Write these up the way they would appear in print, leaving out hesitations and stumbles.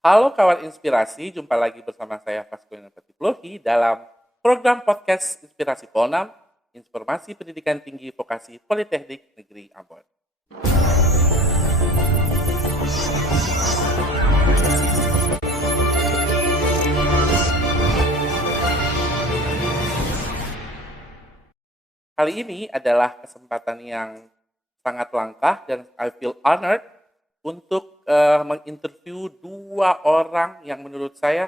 Halo kawan inspirasi, jumpa lagi bersama saya Faskulinan Patiplohi dalam program podcast Inspirasi Polnam, Informasi Pendidikan Tinggi Vokasi Politeknik Negeri Ambon. Kali ini adalah kesempatan yang sangat langka dan I feel honored untuk menginterview dua orang yang menurut saya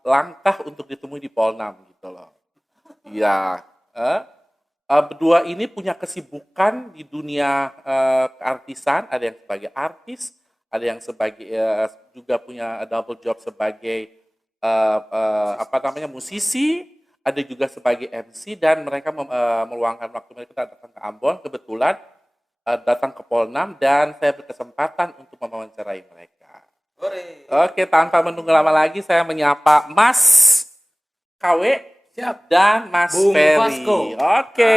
langkah untuk ditemui di Polnam gitu loh. Ya, berdua ini punya kesibukan di dunia keartisan, ada yang sebagai artis, ada yang sebagai juga punya double job sebagai musisi, ada juga sebagai MC, dan mereka meluangkan waktu mereka datang ke Ambon, kebetulan datang ke Polnam, dan saya berkesempatan untuk mewawancarai mereka. Oke, tanpa menunggu lama lagi, saya menyapa Mas KW dan Mas Bung Ferry. Vasco. Oke,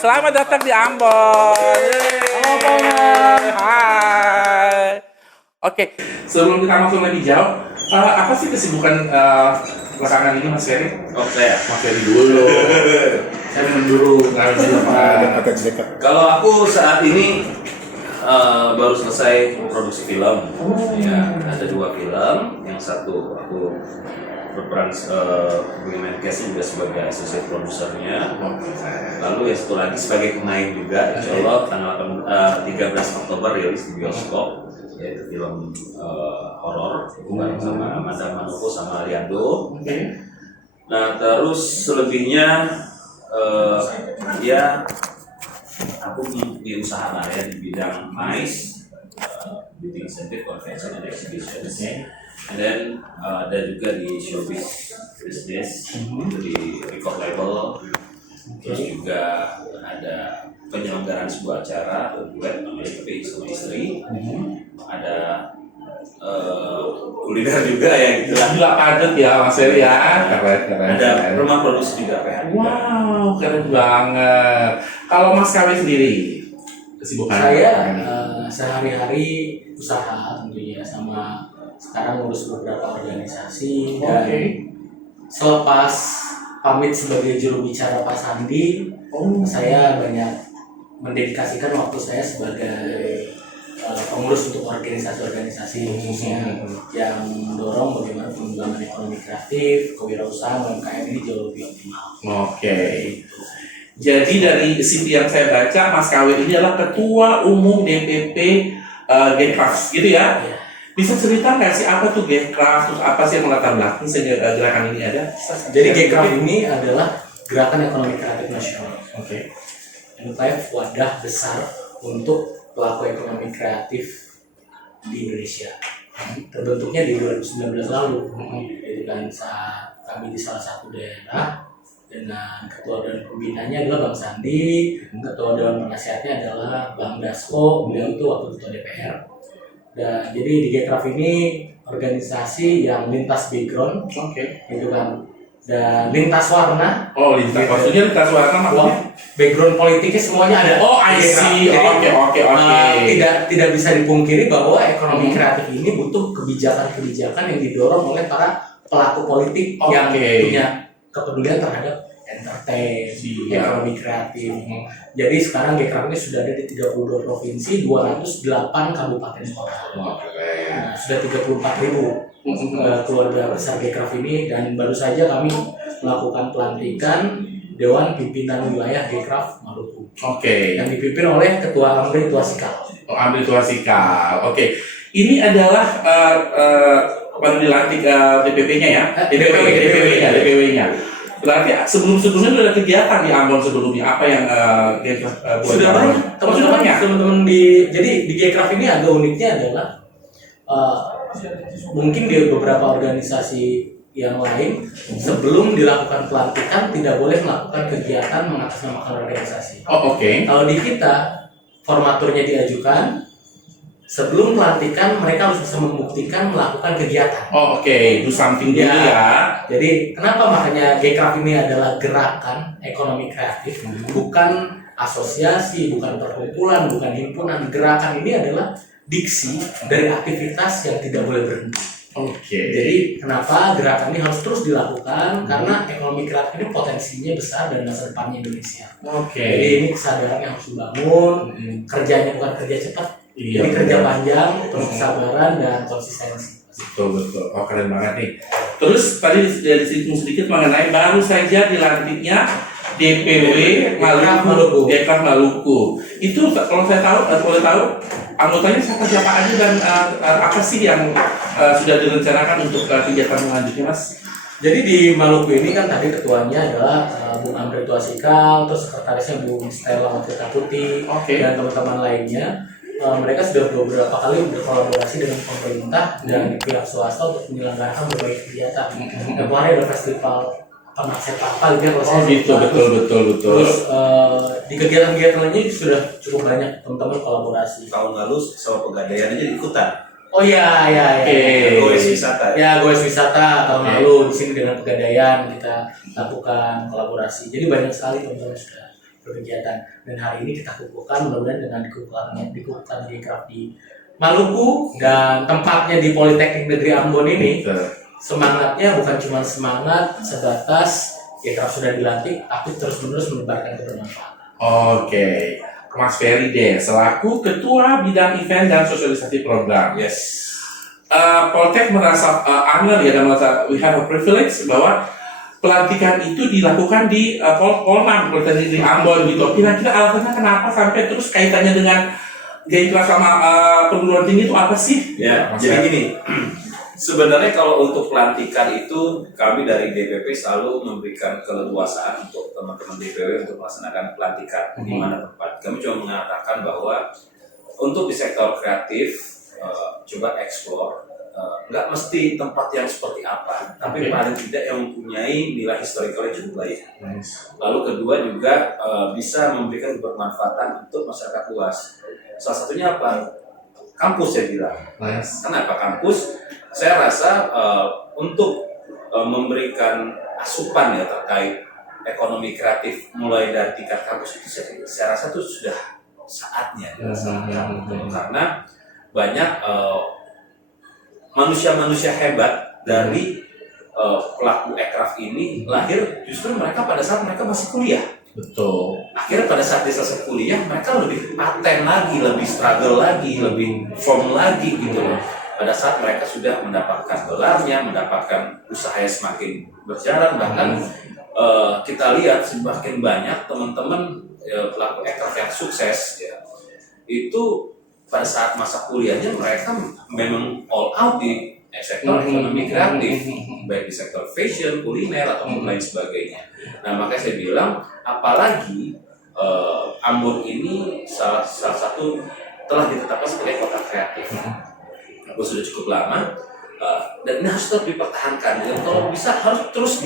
selamat datang di Ambon. Halo Polnam. Hai. Oke, sebelum kita langsung lebih jauh, apa sih kesibukan belakangan ini Mas Ferry? Oh saya. Mas Ferry dulu. Saya minum dulu. Kalau aku saat ini baru selesai produksi film. Ya, ada 2 film. Yang satu aku berperan sebagai main cast juga sebagai associate produsernya. Lalu yang satu lagi sebagai pemain juga. Insya Allah tanggal 13 Oktober rilis di bioskop. Yaitu film horor bareng sama Amanda Manopo sama Ariando. Nah terus selebihnya ya aku di usaha lah ya di bidang MICE, Beauty Incentive Convention and Exhibitions, and then ada juga di showbiz business itu di record label, terus juga ada penyelenggaraan sebuah acara duet namanya tapi sama istri, ada kuliner juga ya gitu lah. Gila padat ya Mas Ferry ya. Keren. Ada rumah produksi juga PH. Wow, keren banget. Kalau Mas KW sendiri, kesibukan Saya sehari-hari usaha tentunya, sama sekarang ngurus beberapa organisasi. Dan selepas pamit sebagai juru bicara Pak Sandi, saya banyak mendedikasikan waktu saya sebagai pengurus untuk organisasi-organisasi khususnya yang mendorong bagaimana pengembangan ekonomi kreatif, kewirausahaan UMKM ini jauh lebih optimal. Oke. Jadi dari CV yang saya baca, Mas KW ini adalah Ketua Umum DPP Gecraft, gitu ya? Ya. Bisa cerita nggak sih apa tuh Gecraft, terus apa sih yang melatar belakang sehingga gerakan ini ada? Jadi Gecraft ini adalah Gerakan Ekonomi Kreatif Nasional. Oke. GKF wadah besar untuk pelaku ekonomi kreatif di Indonesia. Terbentuknya di 2019 lalu, yaitu kan saat kami di salah satu daerah dengan ketua dewan pembinanya adalah Bang Sandi, ketua dewan penasihatnya adalah Bang Dasko, beliau itu waktu ketua DPR. Dan jadi di GKF ini organisasi yang lintas background, gitu kan, dan lintas warna. Lintas. Maksudnya lintas warna maksudnya? Background politiknya semuanya ada. I see. Jadi, Oke. tidak bisa dipungkiri bahwa ekonomi kreatif ini butuh kebijakan-kebijakan yang didorong oleh para pelaku politik yang punya kepedulian terhadap entertain, ekonomi kreatif. Jadi sekarang GKF ini sudah ada di 32 provinsi, 208 kabupaten kota. Nah, sudah 34.000 keluarga besar GKF ini, dan baru saja kami melakukan pelantikan Dewan Pimpinan Wilayah GKF Maluku. Yang dipimpin oleh Ketua Amri Tuasikal. Amri Tuasikal. Oke. Ini adalah baru dilantik DPP-nya ya? DPW-nya. Berarti sebelumnya sudah ada kegiatan di Ambon sebelumnya. Apa yang sudah banyak. Teman-teman jadi di GKF ini agak uniknya adalah mungkin di beberapa organisasi yang lain sebelum dilakukan pelantikan tidak boleh melakukan kegiatan mengatasnamakan organisasi. Kalau di kita formaturnya diajukan, sebelum pelantikan mereka harus bisa membuktikan melakukan kegiatan. Do something dulu ya. Jadi kenapa makanya GKF ini adalah gerakan ekonomi kreatif, bukan asosiasi, bukan perkumpulan, bukan himpunan. Gerakan ini adalah diksi dari aktivitas yang tidak boleh berhenti. Oke. Jadi kenapa gerakan ini harus terus dilakukan? Karena ekonomi kreatif ini potensinya besar dan masa depannya Indonesia. Oke. Jadi ini kesadaran yang harus dibangun. Kerjanya bukan kerja cepat, jadi kerja panjang, terus kesabaran dan konsistensi. Betul. Oh, keren banget nih. Terus tadi dari disinggung sedikit mengenai baru saja dilantiknya DPW Maluku, Dekraf Maluku. Itu kalau saya tahu, boleh tahu anggotanya siapa aja dan apa sih yang sudah direncanakan untuk kegiatan selanjutnya, Mas? Jadi di Maluku ini kan tadi ketuanya adalah Bung Amri Tuasikal, terus sekretarisnya Bung Stella Watrita Putih, dan teman-teman lainnya. Mereka sudah beberapa kali berkolaborasi dengan pemerintah dan pihak swasta untuk menyelenggarakan berbagai kegiatan. Yang kemarin ada festival Penaksep apa gitu kalau saya Betul. Terus di kegiatan-kegiatan lainnya sudah cukup banyak teman-teman kolaborasi. Tahun lalu sama Pegadaian aja ikutan. Oh iya. Goes wisata. Ya, Goes wisata tahun lalu di sini dengan Pegadaian kita lakukan kolaborasi. Jadi banyak sekali teman-teman sudah berkegiatan, dan hari ini kita kukuhkan mudah-mudahan dengan dikukuhkan Gekraf di Maluku dan tempatnya di Politeknik Negeri Ambon ini. Semangatnya bukan cuma semangat sebatas Gekraf sudah dilantik, tapi terus-menerus menebarkan kebermanfaatan. Oke. Mas Ferry deh, selaku Ketua Bidang Event dan Sosialisasi Program. Yes. Poltek merasa honor ya, dan merasa we have a privilege bahwa pelantikan itu dilakukan di Polnam, Politeknik di Ambon gitu. Kira-kira alasannya kenapa sampai terus kaitannya dengan Gekraf sama perguruan tinggi itu apa sih? Ya, jadi gini. Sebenarnya kalau untuk pelantikan itu kami dari DPP selalu memberikan keleluasaan untuk teman-teman DPW untuk melaksanakan pelantikan di mana tempat. Kami cuma mengatakan bahwa untuk di sektor kreatif coba eksplor, nggak mesti tempat yang seperti apa, tapi paling tidak yang mempunyai nilai historikalnya cukup baik. Lalu kedua juga bisa memberikan kebermanfaatan untuk masyarakat luas. Salah satunya apa? Kampus saya bilang. Kenapa kampus? Saya rasa untuk memberikan asupan ya terkait ekonomi kreatif mulai dari tingkat kampus itu saya rasa itu sudah saatnya karena banyak manusia-manusia hebat dari pelaku ekraf ini lahir justru mereka pada saat mereka masih kuliah. Betul. Akhirnya pada saat dia selesai kuliah mereka lebih paten lagi, lebih struggle lagi, lebih firm lagi gitu loh. Pada saat mereka sudah mendapatkan gelarnya, mendapatkan usahanya semakin berjalan, bahkan kita lihat semakin banyak teman-teman pelaku ekraf yang sukses ya, itu pada saat masa kuliahnya mereka memang all out di sektor ekonomi kreatif, baik di sektor fashion, kuliner, atau lain sebagainya. Nah makanya saya bilang, apalagi Ambon ini salah satu telah ditetapkan sebagai kota kreatif. Aku sudah cukup lama dan ini harus tetap dipertahankan. Dan kalau bisa harus terus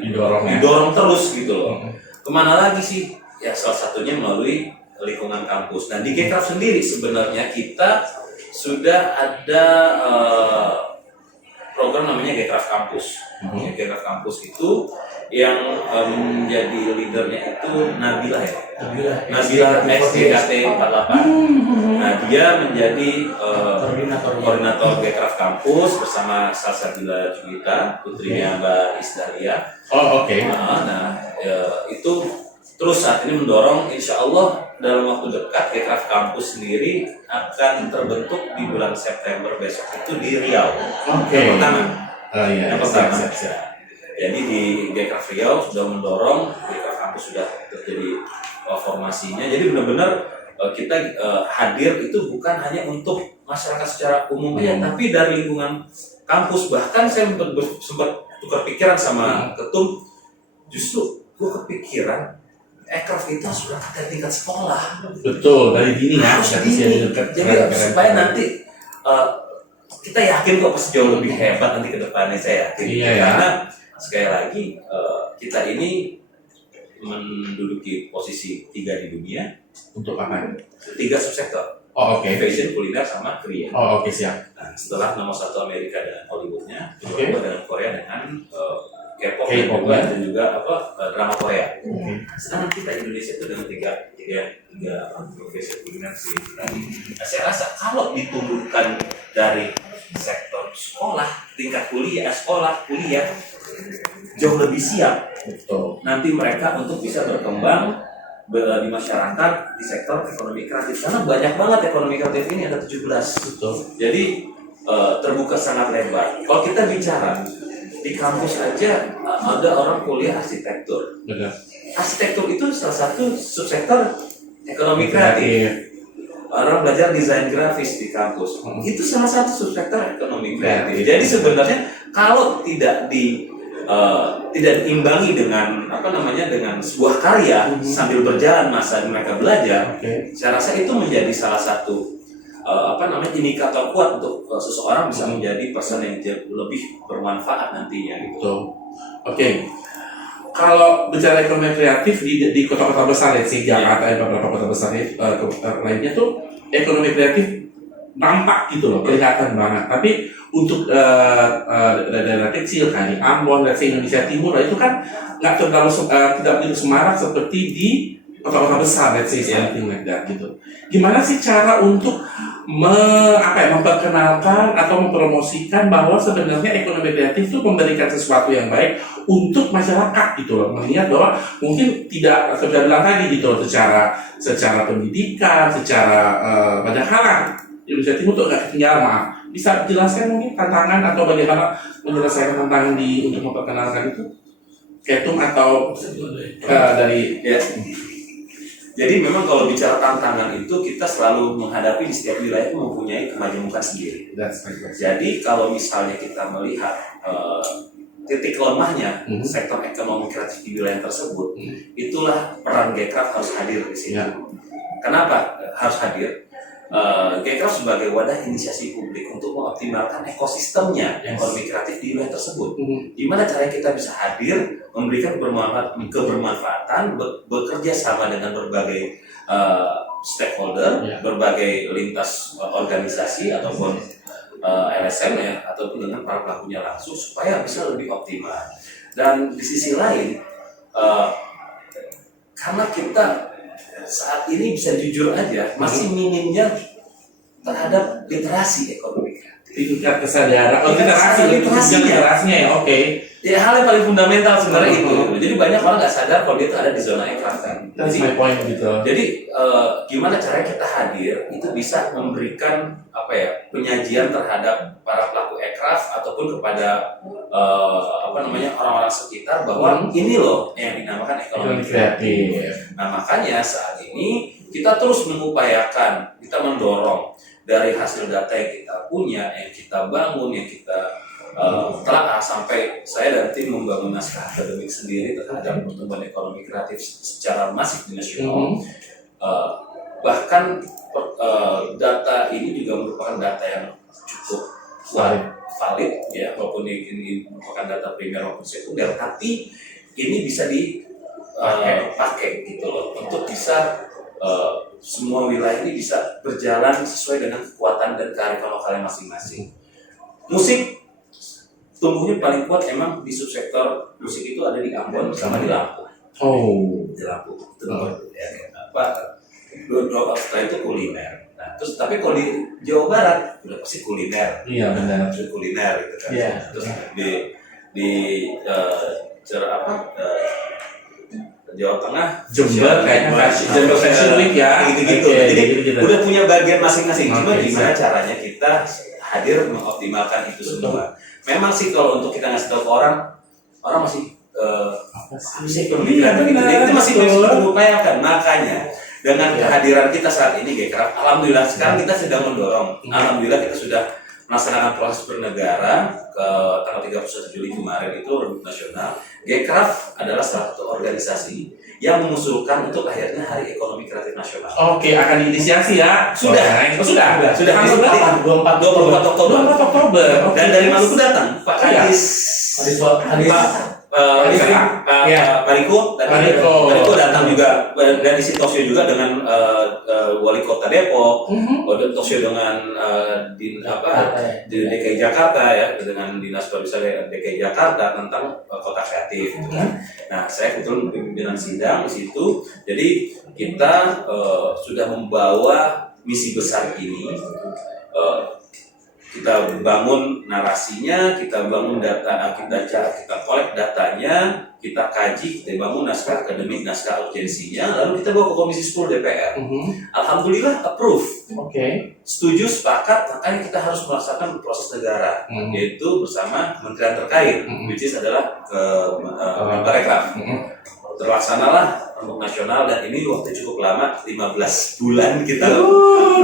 didorong terus gitu loh. Kemana lagi sih? Ya salah satunya melalui lingkungan kampus. Nah di Gekraf sendiri sebenarnya kita sudah ada program namanya Gekraf Kampus. Gekraf Kampus itu yang menjadi leadernya itu Nabila ya. Nabila XGKT 48. Nah dia menjadi koordinator Gekraf Kampus bersama Salsabila Juwita, putrinya Mbak Isdalia. Nah itu terus saat ini mendorong, insya Allah dalam waktu dekat Gekraf Kampus sendiri akan terbentuk di bulan September besok itu di Riau. Yang pertama. Yang pertama. Jadi di Gekraf Riau sudah mendorong, Gekraf Kampus sudah terjadi formasinya. Jadi benar-benar kita hadir itu bukan hanya untuk masyarakat secara umum aja, tapi dari lingkungan kampus. Bahkan saya sempat tukar pikiran sama ketum, justru gue kepikiran ekraf itu sudah ke tingkat sekolah. Betul, dari dini ya. Harus dini. Jadi supaya nanti kita yakin kok pasti jauh lebih hebat nanti ke depannya, saya yakin. Karena sekali lagi kita ini menduduki posisi 3 di dunia. Untuk apa? 3 subsektor. Fashion, kuliner, sama Korea. Siap. Nah, setelah nomor 1 Amerika dengan Hollywoodnya, kedua dengan Korea dengan K-pop K-pop, dan juga drama Korea. Sedangkan kita Indonesia itu dengan tiga profesi kuliner tadi. Nah, saya rasa kalau ditumbuhkan dari sektor sekolah, tingkat kuliah, jauh lebih siap. Betul. Nanti mereka untuk bisa berkembang di masyarakat di sektor ekonomi kreatif, karena banyak banget ekonomi kreatif ini ada 17. Betul. Jadi terbuka sangat lebar. Kalau kita bicara di kampus aja ada orang kuliah arsitektur. Benar. Arsitektur itu salah satu subsektor ekonomi kreatif. Orang belajar desain grafis di kampus. Itu salah satu subsektor ekonomi kreatif. Jadi sebenarnya kalau tidak diimbangi dengan dengan sebuah karya sambil berjalan masa mereka belajar, saya rasa itu menjadi salah satu indikator kuat untuk seseorang bisa menjadi person yang lebih bermanfaat nantinya gitu. Oke. Kalau bicara ekonomi kreatif di kota-kota besar ya, Jakarta dan beberapa kota besar lainnya tuh ekonomi kreatif nampak gitu loh, kelihatan banget. Tapi untuk daerah kecil kayak di Ambon, Indonesia Timur itu kan nggak terlalu tidak begitu semarak seperti di kota-kota besar, something like that gitu. Gimana sih cara untuk memperkenalkan atau mempromosikan bahwa sebenarnya ekonomi kreatif itu memberikan sesuatu yang baik untuk masyarakat gitu loh, mengingat bahwa mungkin tidak sudah bilang tadi gitu loh, secara pendidikan, secara banyak hal Indonesia Timur tuh nggak ketinggalan. Maaf, bisa jelaskan mungkin tantangan atau bagaimana menyelesaikan tantangan untuk memperkenalkan itu, Ketum atau dari Jadi memang kalau bicara tantangan itu kita selalu menghadapi di setiap wilayah itu mempunyai kemajemukan sendiri. Jadi kalau misalnya kita melihat titik lemahnya sektor ekonomi kreatif di wilayah tersebut, itulah peran Gcraft harus hadir di situ. Kenapa harus hadir? Gcraft sebagai wadah inisiasi publik untuk mengoptimalkan ekosistemnya ekonomi kreatif di wilayah tersebut. Gimana caranya kita bisa hadir, memberikan kebermanfaatan, bekerja sama dengan berbagai stakeholder, berbagai lintas organisasi ataupun LSM ataupun dengan para pelakunya langsung supaya bisa lebih optimal. Dan di sisi lain, karena kita saat ini bisa jujur aja masih minimnya terhadap literasi ekonomi kreatif. Tingkat kesadaran, literasinya ya, Ya, hal yang paling fundamental sebenarnya itu. Jadi banyak orang nggak sadar kalau dia itu ada di zona ekraftan. That's my point gitu. Jadi gimana caranya kita hadir itu bisa memberikan penyajian terhadap para pelaku ekraf ataupun kepada orang-orang sekitar bahwa ini loh yang dinamakan ekonomi kreatif. Nah, makanya saat ini kita terus mengupayakan, kita mendorong dari hasil data yang kita punya, yang kita bangun, yang kita telah sampai saya dan tim membangun naskah akademik sendiri terhadap pertumbuhan ekonomi kreatif secara masif di nasional. Bahkan data ini juga merupakan data yang cukup valid ya, walaupun ini merupakan data primer maupun sekunder, tapi ini bisa dipakai gitu loh untuk bisa semua wilayah ini bisa berjalan sesuai dengan kekuatan dan kearifan lokalnya masing-masing. Musik tumbuhnya paling kuat emang di subsektor musik itu ada di Ambon sama di Lampung. Di Lampung. Setelah itu kuliner. Nah, terus tapi kalau di Jawa Barat udah pasti kuliner. Iya benar. Kuliner gitu kan. Yeah. Terus di Jawa Tengah, Jember kayaknya Jember Fashion Week ya. Gitu. Jadi udah punya bagian masing-masing. Cuma gimana caranya kita hadir mengoptimalkan itu semua. Memang sih kalau untuk kita ngasih tahu ke orang masih ekonomi kreatif itu masih mengupayakan. Makanya dengan kehadiran kita saat ini Gcraft, alhamdulillah sekarang kita sedang mendorong. Alhamdulillah kita sudah melaksanakan proses bernegara ke tanggal 31 Juli kemarin itu rebut nasional. Gcraft adalah salah satu organisasi yang mengusulkan untuk akhirnya Hari Ekonomi Kreatif Nasional. Oke, akan diinisiasi ya? Sudah. Tanggal berapa? 24 Oktober. Dan dari Maluku datang Pak Kadis. Pariko datang juga, dan isi talkshow juga dengan wali kota Depok, talkshow dengan di DKI Jakarta ya, dengan dinas pariwisata DKI Jakarta tentang kota kreatif. Gitu kan. Nah, saya kebetulan pimpinan sidang di situ, jadi kita sudah membawa misi besar ini. Kita bangun narasinya, kita bangun data, kita kolek datanya, kita kaji, kita bangun naskah akademik, naskah urgensinya, lalu kita bawa ke Komisi 10 DPR. Alhamdulillah approve. Setuju, sepakat, makanya kita harus melaksanakan proses negara, yaitu bersama kementerian terkait, which is adalah Parekraf. Terlaksanalah untuk nasional, dan ini waktu cukup lama, 15 bulan kita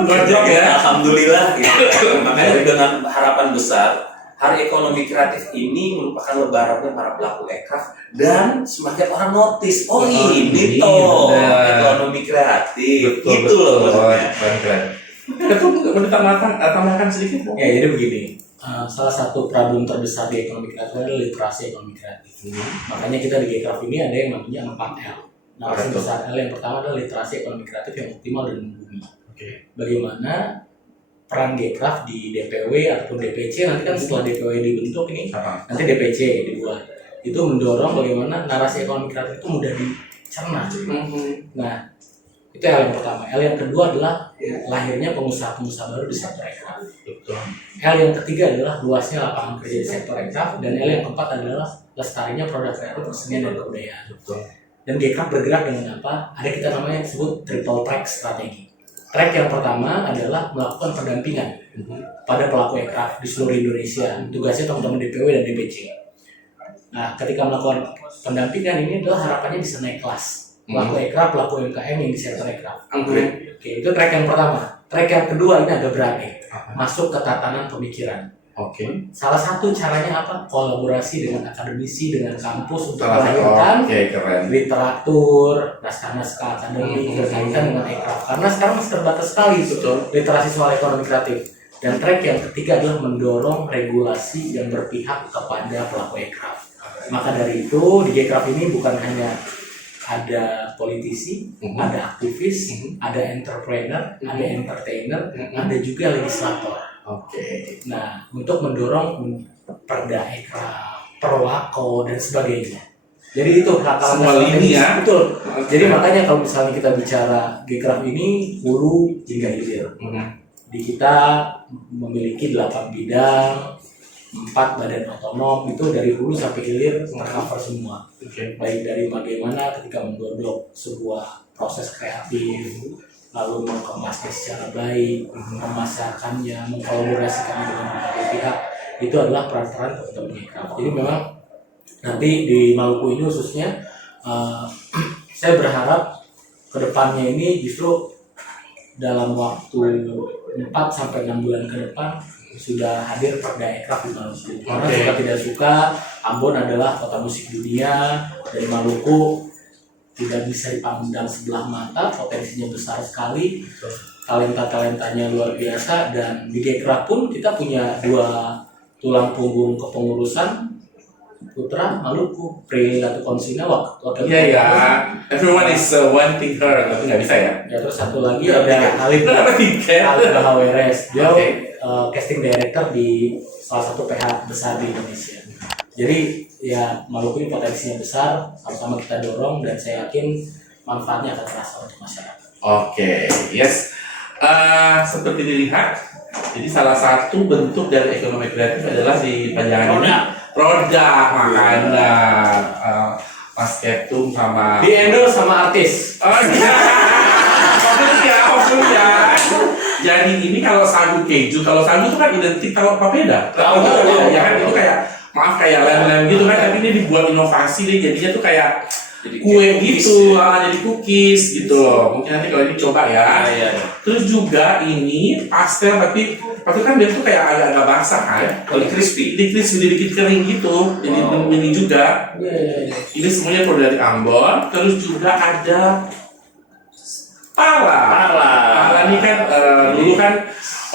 gojok ya. Alhamdulillah gitu. Makanya dengan harapan besar Hari Ekonomi Kreatif ini merupakan lebarannya para pelaku ekraf, dan semakin orang notice, ini toh ekonomi kreatif. Gitu loh maksudnya. Itu boleh tambahkan sedikit? Ya, jadi begini. Salah satu problem terbesar di ekonomi kreatif adalah literasi ekonomi kreatif. Makanya kita di Gcraft ini ada yang namanya 4L. Narasi besar L yang pertama adalah literasi ekonomi kreatif yang optimal dan mumpuni. Bagaimana peran Gcraft di DPW ataupun DPC, nanti kan setelah DPW dibentuk ini, nanti DPC dibuat. Itu mendorong bagaimana narasi ekonomi kreatif itu mudah dicerna. Nah, itu L yang pertama. L yang kedua adalah lahirnya pengusaha-pengusaha baru di sektor ekraf. L yang ketiga adalah luasnya lapangan kerja di sektor ekraf, dan L yang keempat adalah lestarinya produk kreatif, kesenian, dan kebudayaan. Dan Gcraft bergerak dengan apa? Ada kita namanya disebut triple track strategi. Track yang pertama adalah melakukan pendampingan pada pelaku ekraf di seluruh Indonesia. Tugasnya teman-teman DPW dan DPC. Nah, ketika melakukan pendampingan ini adalah harapannya bisa naik kelas. Pelaku ekraf, pelaku UMKM yang di sektor ekraf. Oke, itu track yang pertama. Track yang kedua ini agak berani, masuk ke tatanan pemikiran. Salah satu caranya apa? Kolaborasi dengan akademisi, dengan kampus untuk melahirkan literatur, naskah-naskah akademik berkaitan dengan ekraf. Karena sekarang masih terbatas sekali literasi soal ekonomi kreatif. Dan track yang ketiga adalah mendorong regulasi yang berpihak kepada pelaku ekraf. Maka dari itu di Gcraft ini bukan hanya ada politisi, ada aktivis, ada entrepreneur, ada entertainer, ada juga legislator. Nah, untuk mendorong perda ekraf, perwako, dan sebagainya. Jadi itu semua lini ya. Betul. Jadi makanya kalau misalnya kita bicara Gcraft ini hulu hingga hilir. Di kita memiliki 8 bidang, 4 badan otonom, itu dari hulu sampai hilir tercover semua. Baik dari bagaimana ketika menggodok sebuah proses kreatif, lalu mengemasnya secara baik, memasarkannya, mengkolaborasikannya dengan berbagai pihak, itu adalah peran-peran teman-teman Gcraft. Jadi memang nanti di Maluku ini khususnya, saya berharap kedepannya ini justru dalam waktu 4-6 bulan ke depan sudah hadir perda ekraf di Maluku. Karena suka tidak suka, Ambon adalah kota musik dunia, dan Maluku tidak bisa dipandang sebelah mata, potensinya besar sekali, talenta-talentanya luar biasa, dan di Gcraft pun kita punya 2 tulang punggung kepengurusan, Putra Maluku, Prilly Latukonsina, wakil. Everyone is wanting her, tapi nggak bisa ya. Ya, terus satu lagi ada Alif Bahaweres, dia casting director di salah satu PH besar di Indonesia. Jadi ya Maluku ini potensinya besar, sama-sama kita dorong, dan saya yakin manfaatnya akan terasa untuk masyarakat. Seperti dilihat, jadi salah satu bentuk dari ekonomi kreatif adalah di panjangan ini produk makanan, Mas Ketum sama di endorse sama artis. Ya. Jadi ini kalau sagu keju, kalau sagu itu kan identik kalau papeda. Ya kan itu kayak lem-lem gitu kan, tapi ini dibuat inovasi deh, jadinya tuh kayak kue gitu, jadi cookies gitu loh. Mungkin nanti kalau ini coba ya. Terus juga ini pastel, tapi kan dia tuh kayak agak-agak basah kan. Crispy, dikit kering gitu. Jadi mini juga. Ini semuanya produk dari Ambon. Terus juga ada pala ini kan dulu kan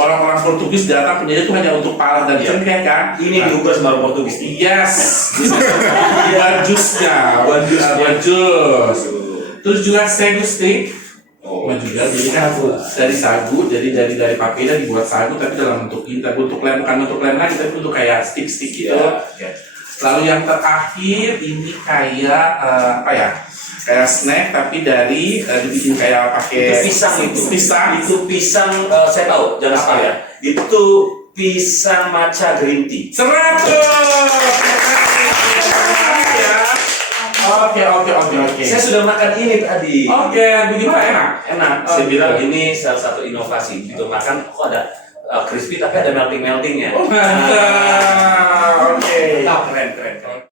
orang-orang Portugis datang punya itu hanya untuk parah dan cengkeh kan. Ini diubah sama orang Portugis nih. Yes, buat jusnya, buat jus. Terus juga sagu stick, juga jadi kan dari sagu, jadi dari papeda dibuat sagu tapi dalam bentuk ini, bentuk lem, bukan bentuk lem lagi tapi bentuk kayak stick gitu. Lalu yang terakhir ini kayak apa ya? Kayak snack tapi dari dibikin kayak pakai pisang. Itu pisang, saya tahu, jangan salah ya. Itu pisang matcha green tea. 100. Oke. Saya sudah makan ini tadi. Oke, bagaimana enak? Enak. Saya bilang ini salah satu inovasi. Gitu makan kok ada crispy tapi ada meltingnya. Oh, mantap. Oke. Keren.